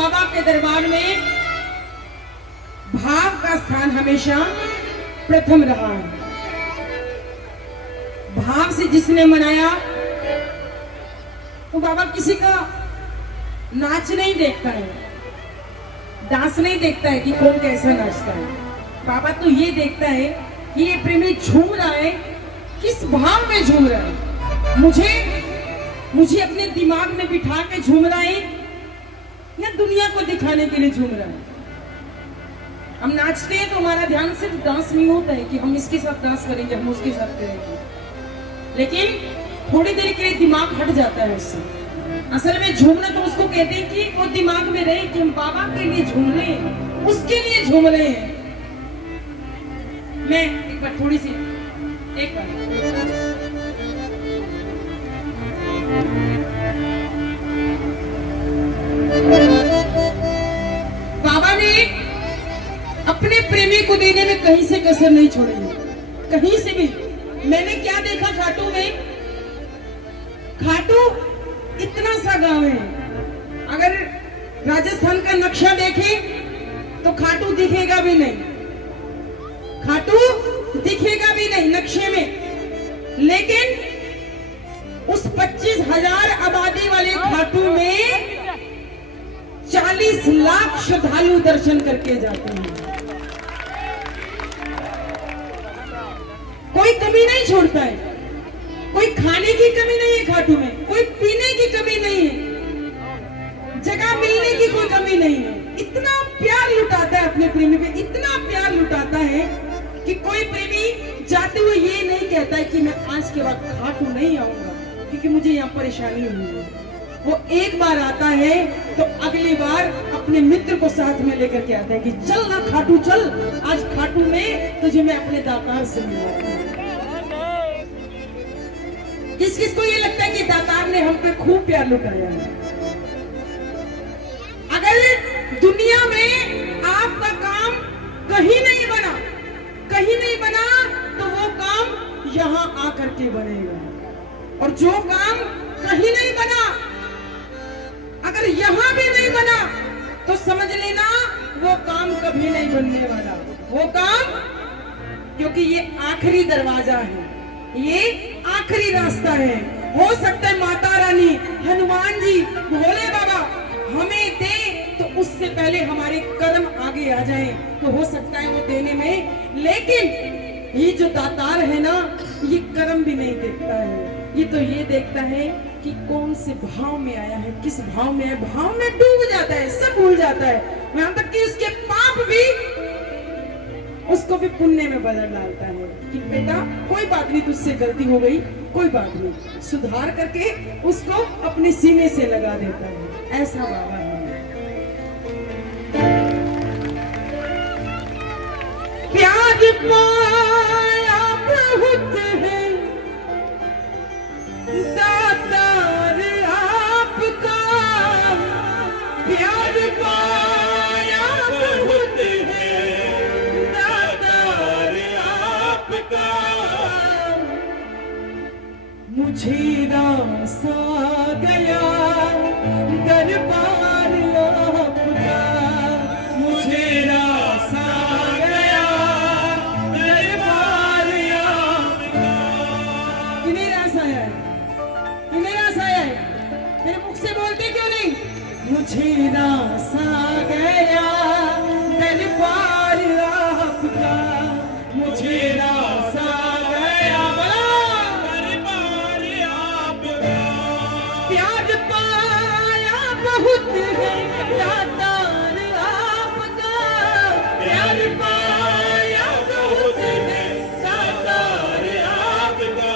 बाबा के दरबार में भाव का स्थान हमेशा प्रथम रहा है। भाव से जिसने मनाया तो बाबा किसी का नाच नहीं देखता है, डांस नहीं देखता है कि कौन कैसा नाचता है। बाबा तो ये देखता है कि ये प्रेमी झूम रहा है, किस भाव में झूम रहा है। मुझे अपने दिमाग में बिठा के झूम रहा है या दुनिया को दिखाने के लिए झूम रहा है। हम नाचते हैं तो हमारा ध्यान सिर्फ डांस नहीं होता है कि हम इसके साथ डांस करेंगे, हम उसके साथ करेंगे, लेकिन थोड़ी देर के लिए दिमाग हट जाता है उससे। असल में झूमना तो उसको कहते हैं कि वो दिमाग में रहे कि हम बाबा के लिए झूम रहे हैं, उसके लिए झूम रहे हैं। मैं एक बार थोड़ी सी एक बार बाबा ने अपने प्रेमी को देने में कहीं से कसर नहीं छोड़ी, कहीं से भी। मैंने क्या देखा खाटू में, खाटू इतना सा गांव है, अगर राजस्थान का नक्शा देखें तो खाटू दिखेगा भी नहीं, खाटू दिखेगा भी नहीं नक्शे में। लेकिन उस 25,000 आबादी वाले खाटू में 40 लाख श्रद्धालु दर्शन करके जाते हैं। कोई कमी नहीं छोड़ता है, कोई खाने की कमी नहीं है खाटू में, कोई पीने की कमी नहीं है, जगह मिलने की कोई कमी नहीं है। इतना प्यार लुटाता है अपने प्रेमी पे, इतना प्यार लुटाता है कि कोई प्रेमी जाते हुए ये नहीं कहता है कि मैं आज के बाद खाटू नहीं आऊंगा क्योंकि मुझे यहाँ परेशानी हुई है। वो एक बार आता है तो अगली बार अपने मित्र को साथ में लेकर के आता है कि चल ना खाटू चल, आज खाटू में तुझे मैं अपने दातार से मिलवाऊंगा। किस किस को ये लगता है कि दातार ने हम पे खूब प्यार लुटाया है। अगर दुनिया में आपका काम कहीं नहीं बना, कहीं नहीं बना, तो वो काम यहाँ आकर के बनेगा। और जो काम कहीं नहीं बना, अगर यहाँ भी नहीं बना, तो समझ लेना वो काम कभी नहीं बनने वाला। वो काम, क्योंकि ये आखिरी दरवाजा है, ये आखिरी रास्ता है। हो सकता है माता रानी, हनुमान जी, भोले बाबा हमें दे तो उससे पहले हमारे कर्म आगे आ जाएं, तो हो सकता है वो देने में। लेकिन ये जो दातार है ना, ये कर्म भी नहीं देखता है, ये तो ये देखता है कि कौन से भाव में आया है, किस भाव में है। भाव में डूब जाता है, सब भूल जाता है, यहाँ तक कि उसके पाप भी उसको भी पुण्य में बदल डालता है कि बेटा कोई बात नहीं, तुझसे गलती हो गई, कोई बात नहीं, सुधार करके उसको अपने सीने से लगा देता है। ऐसा बाबा है। प्यार पाया बहुत है दातार आपका, प्यार पाया बहुत है दातार आपका। मुझे रास आ गया दरबार आपका, मुझे रास आ गया दरबार आपका। किन्हें रास आया है, किन्हें रास आया है? मेरे मुख से बोलते क्यों नहीं? मुझे रास आ गया दरबार आपका, मुझे रास आ गया दरबार आपका। प्यार पाया बहुत है दातार आपका, प्यार पाया बहुत है दातार आपका।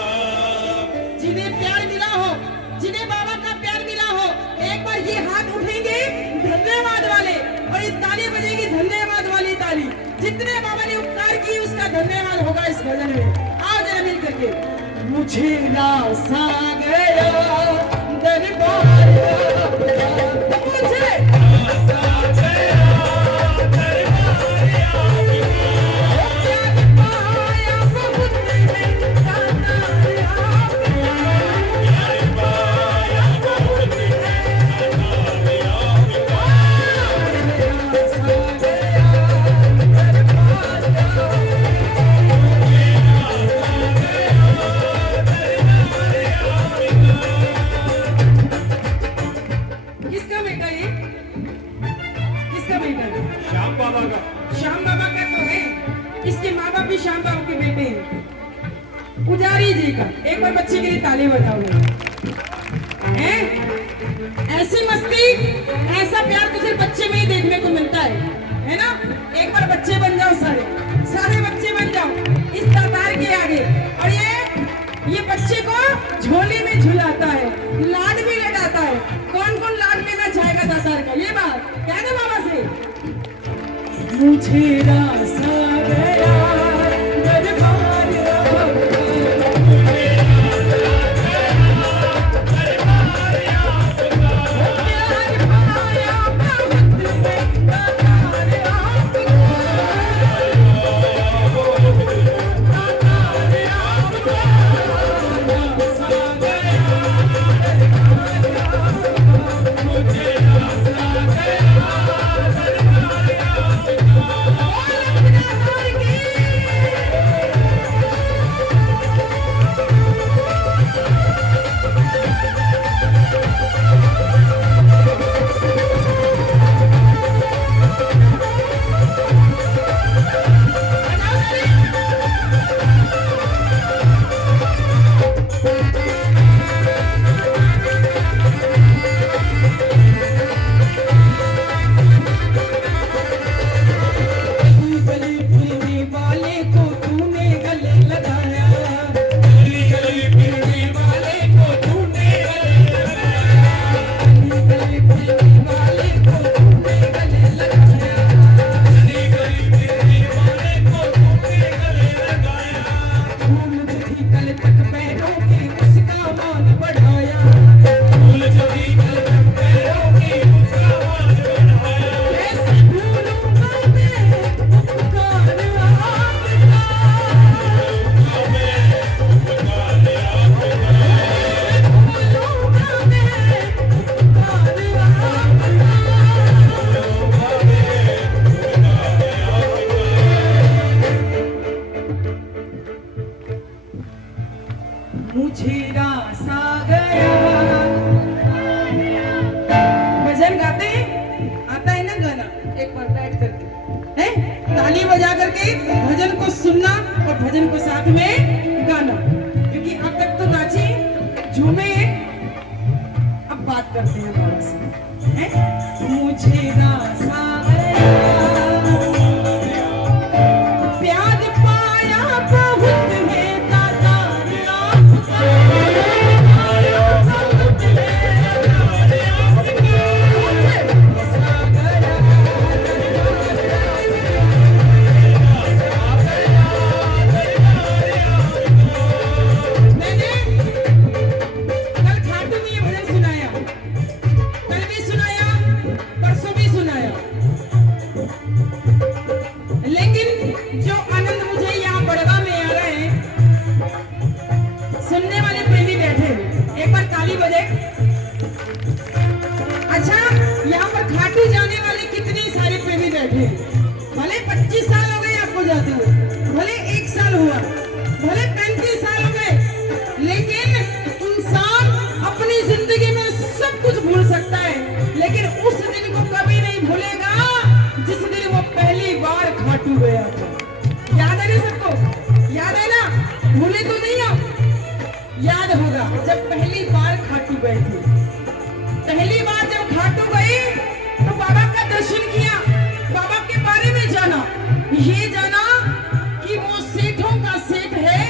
जिन्हें प्यार मिला हो, जिन्हें बाबा का प्यार मिला हो, एक बार ये हाथ उठेंगे धन्यवाद वाले, और ये ताली बजेगी धन्यवाद वाली ताली। जितने बाबा ने उपकार की उसका धन्यवाद होगा इस भजन में। आओ जरा मिल करके। मुझे रास आ गया दरबार आपका, मुझे रास आ गया दरबार आपका। प्यार पाया बहुत है दातार आपका, प्यार पाया बहुत है दातार आपका। श्याम बाबा का। श्याम बाबा का तो है, इसके माँ बाप भी श्याम बाबा के बेटे हैं। पुजारी जी का एक बार बच्चे के लिए ताली बजाओ। हैं? ऐसी मस्ती, ऐसा प्यार तो सिर्फ बच्चे में ही देखने को मिलता है ना? एक बार बच्चे बन जाओ, सारे बच्चे बन जाओ इस दातार के आगे, और ये बच्चे को झोली में झुलाता है, लाड भी लगाता है। कौन कौन लाड लेना चाहेगा दातार का? ये बात कह दे बाबा से। मुझे रासा गया मुझे रासा गया। भजन गाते हैं, आता है ना गाना? एक बार बैठ करके हैं, ताली बजा करके भजन को सुनना और भजन को साथ में गाना, क्योंकि अब तक तो नाचे झूमे, अब बात करते हैं बाबा से। हैं? मुझे रासा गया, भले 25 साल हो गए आपको जाते हुए, भले 1 साल हुआ, भले 35 साल हो गए, लेकिन इंसान अपनी जिंदगी में सब कुछ भूल सकता है, लेकिन उस दिन को कभी नहीं भूलेगा जिस दिन वो पहली बार खाटू गया था। याद है ना सबको? याद है ना? भूले तो नहीं हो? याद होगा जब पहली बार खाटू गए थे। पहली बार जब खाटू गए तो बाबा का दर्शन किया, बाबा के बारे में जाना, ये जाना कि वो सेठों का सेठ है,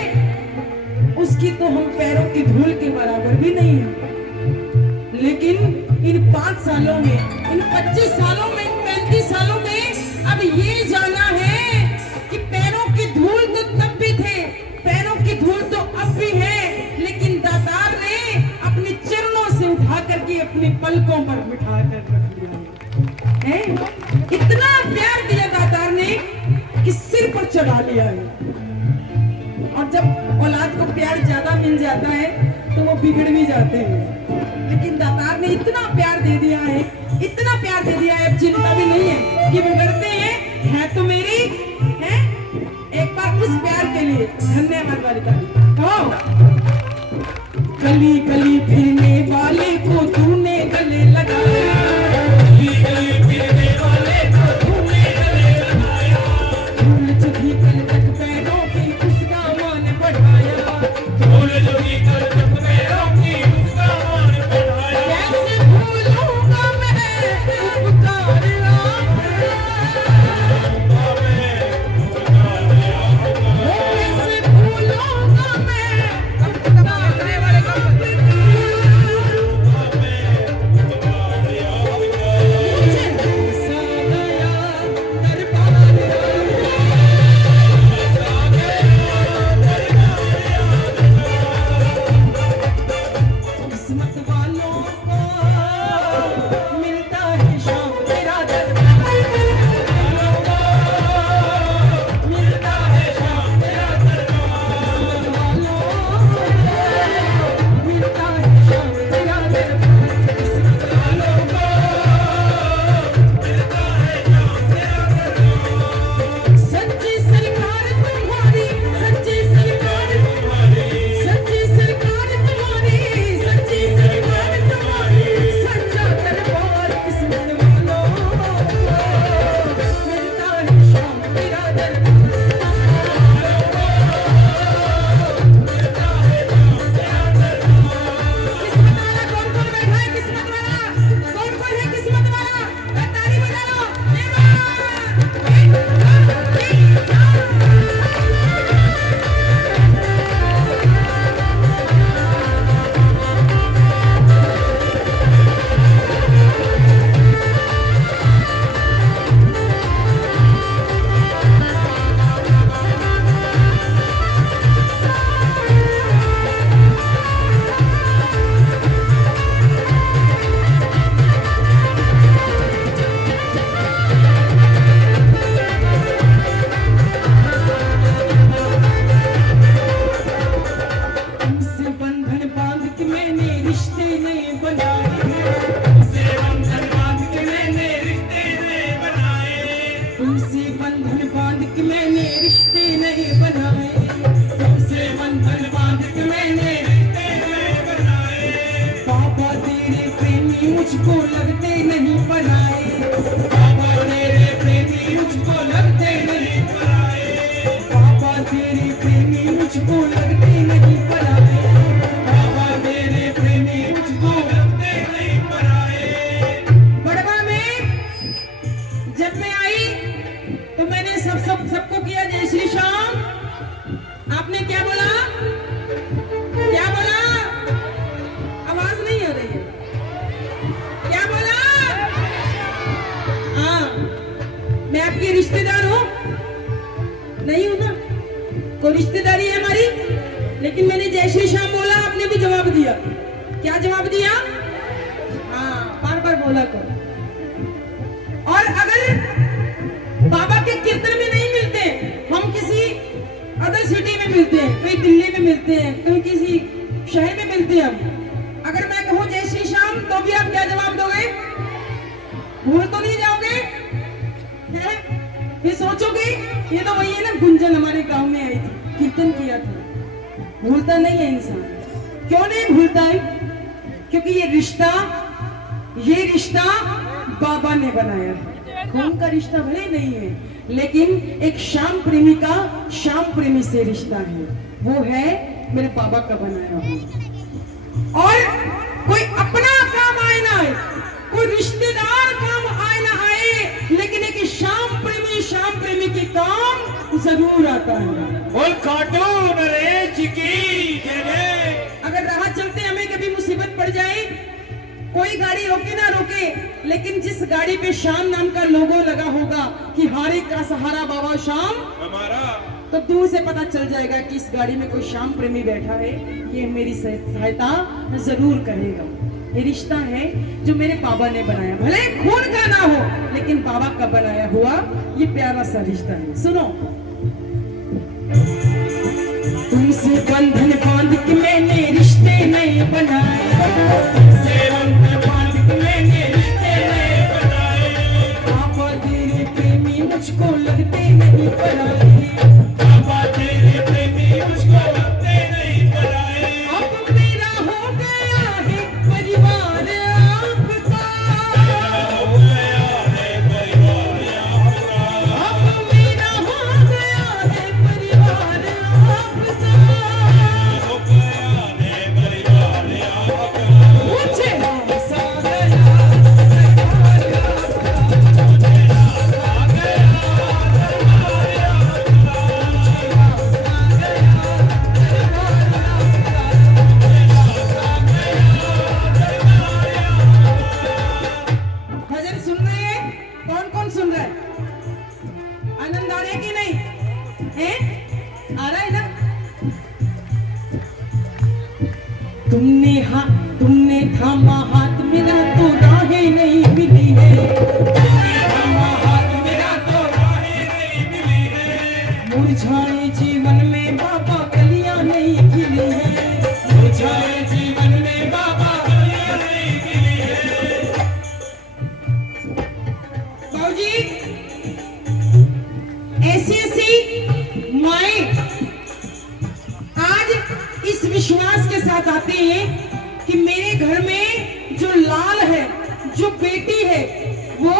उसकी तो हम पैरों की धूल के बराबर भी नहीं है। लेकिन इन 5 सालों में, इन 25 सालों में, इन 35 सालों में अब ये जाना है कि पैरों की धूल तो तब भी थे, पैरों की धूल तो अब भी है, लेकिन दातार ने अपने चरणों से उठा करके अपने पलकों पर बिठा कर रख दिया है। इतना प्यार दिया दातार ने कि सिर पर चढ़ा लिया है। और जब औलाद को प्यार ज्यादा मिल जाता है तो वो बिगड़ भी जाते हैं, लेकिन दातार ने इतना प्यार दे दिया है, इतना प्यार दे दिया है, अब चिंता भी नहीं है कि बिगड़ते हैं, है तो मेरी है। एक बार उस प्यार के लिए धन्यवाद वाली ताली। गली गली फिरने वाले को तूने गले लगाया, गली गली फिरने वाले को तुमसे बंधन बांध के मैंने रिश्ते नहीं बनाए, तुमसे बंधन बांध के मैंने रिश्ते नहीं बनाए। बाबा तेरे प्रेमी मुझको लगते नहीं पराए, बाबा तेरे प्रेमी मुझको लगते नहीं पराए, बाबा तेरे प्रेमी मुझको लगते नहीं पराए, बाबा तेरे प्रेमी मुझको लगते नहीं पराए। बड़वा में जब मैं आई तो मैंने सबको किया जय श्री श्याम। आपने क्या बोला? क्या बोला? आवाज नहीं हो रही है। क्या बोला? हाँ, मैं आपकी रिश्तेदार हूँ? नहीं हूँ ना, कोई रिश्तेदारी है हमारी, लेकिन मैंने जय श्री श्याम बोला, आपने भी जवाब दिया। क्या जवाब दिया? हाँ, बार बार बोला करो। और अगर बाबा के कीर्तन में नहीं मिलते, हम किसी अदर सिटी में मिलते हैं, कहीं दिल्ली में मिलते हैं, कहीं किसी शहर में मिलते हैं हम, अगर मैं कहूँ जय श्री श्याम तो भी आप क्या जवाब दोगे? भूल तो नहीं जाओगे? है? फिर सोचोगे ये तो वही है ना, गुंजन हमारे गांव में आई थी, कीर्तन किया था। भूलता नहीं है इंसान। क्यों नहीं भूलता है? क्योंकि ये रिश्ता बाबा ने बनाया है। खून का रिश्ता भले नहीं है, लेकिन एक श्याम प्रेमी का श्याम प्रेमी से रिश्ता है, वो है मेरे बाबा का बनाया हुआ। और कोई अपना काम आए ना आए, कोई रिश्तेदार काम आए ना आए, लेकिन एक श्याम प्रेमी के काम जरूर आता है। बोल खाटू नरेश की जय। अगर राह चलते हमें कभी मुसीबत पड़ जाए, कोई गाड़ी रोके ना रोके, लेकिन जिस गाड़ी पे श्याम नाम का लोगो लगा होगा कि हारे का सहारा बाबा श्याम हमारा, तो दूर से पता चल जाएगा कि इस गाड़ी में कोई श्याम प्रेमी बैठा है, ये मेरी सहायता जरूर करेगा। ये रिश्ता है जो मेरे बाबा ने बनाया, भले खून का ना हो, लेकिन बाबा का बनाया हुआ ये प्यारा सा रिश्ता है। सुनो, तुमसे बंधन बांध के मैंने रिश्ते नहीं बनाए, तुमसे बंधन बांध के मैंने रिश्ते नहीं बनाए, बाबा तेरे प्रेमी मुझको लगते नहीं पराए, बाबा तेरे प्रेमी मुझको लगते नहीं पराए। अब मेरा हो गया है परिवार आपका, हो गया है परिवार आपका, अब मेरा हो गया है परिवार आपका, हो गया है परिवार आपका। मुझे हंसा भजन सुन रहे हैं? कौन कौन सुन रहा है? आनंद आ रहा है कि नहीं? है? आ रहा है ना? तुमने थामा हाथ मेरा तो राहें नहीं मिली है, तुमने थामा हाथ मेरा तो राहें नहीं मिली है, मुरझाए जीवन में बाबा कलियां नहीं खिली है, मुरझाए जीवन में बाबा कलियां नहीं खिली है। बाबूजी, ऐसी माएं आज इस विश्वास के साथ आते हैं कि मेरे घर में जो लाल है, जो बेटी है, वो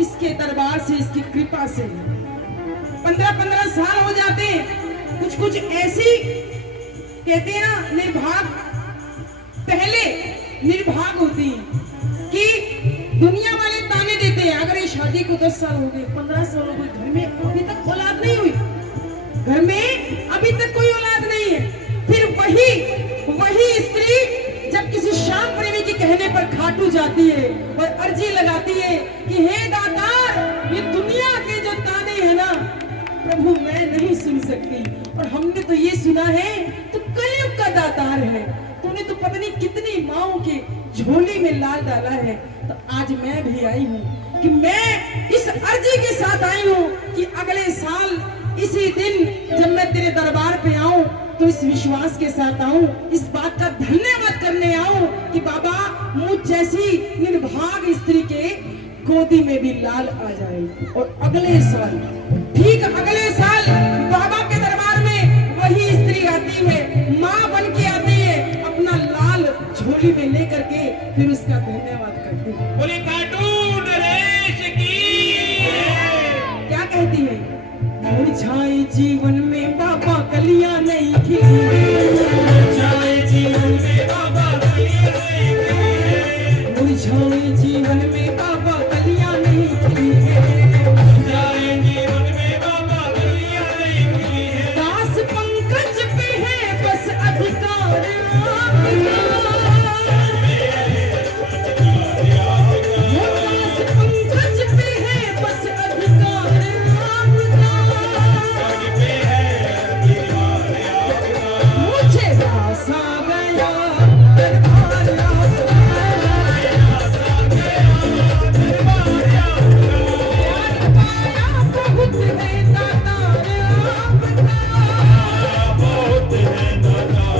इसके दरबार से, इसकी कृपा से 15-15 साल हो जाते हैं। कुछ ऐसी कहते हैं ना, निर्भाग पहले निर्भाग होती है कि दुनिया वाले ताने देते हैं। अगर ये शादी को 10 साल हो गए, 15 साल हो गए, घर में अभी तक औलाद नहीं हुई, घर में अभी तक कोई औलाद नहीं है, फिर वही स्त्री जब किसी श्याम प्रेमी के कहने पर खाटू जाती है और अर्जी लगाती है कि हे दातार, ये दुनिया के जो ताने हैं ना प्रभु, मैं नहीं सुन सकती, और हमने तो ये सुना है तो कलयुग का दातार है, तूने तो पता नहीं कितनी माओं के झोली में लाल डाला है। तो आज मैं भी आई हूँ कि मैं इस अर्जी के साथ आई हूँ कि अगले साल इसी दिन जब मैं तेरे दरबार पे आऊं तो इस विश्वास के साथ आऊं, इस बात का धन्यवाद करने आऊं कि बाबा, मुझ जैसी निर्भाग स्त्री के गोदी में भी लाल आ जाए। और अगले साल, ठीक अगले साल बाबा के दरबार में वही स्त्री आती है, माँ बन के आती है, अपना लाल झोली में लेकर के फिर उसका धन्यवाद करती है। बोले कार्टून नरेश की क्या कहती है? मुरझाए जीवन में बाबा कलियां नहीं खिली, मुरझाए जीवन में बाबा कलियां नहीं खिली, मुरझाए जीवन में बाबा कलियां नहीं खिली है। मुरझाए जीवन में बाबा कलियां नहीं खिली है। दास पंकज पे है बस अधिकार आपका, वो दास पंकज पे है बस अधिकार आपका। मुझे रास आ गया दरबार आपका, प्यार पाया बहुत है दातार आपका, बहुत है नजारा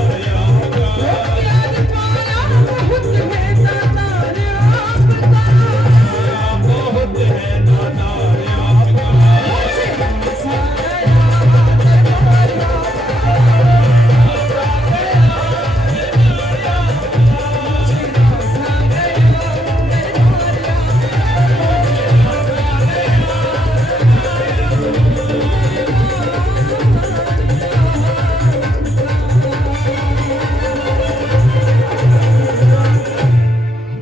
प्यार पाया बहुत है दातार आपका। बहुत है नजारा मुझे रास आ गया दरबार आपका, मुझे रास आ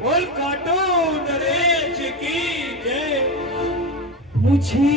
बोल कार्टून नरेश की जय। मुझे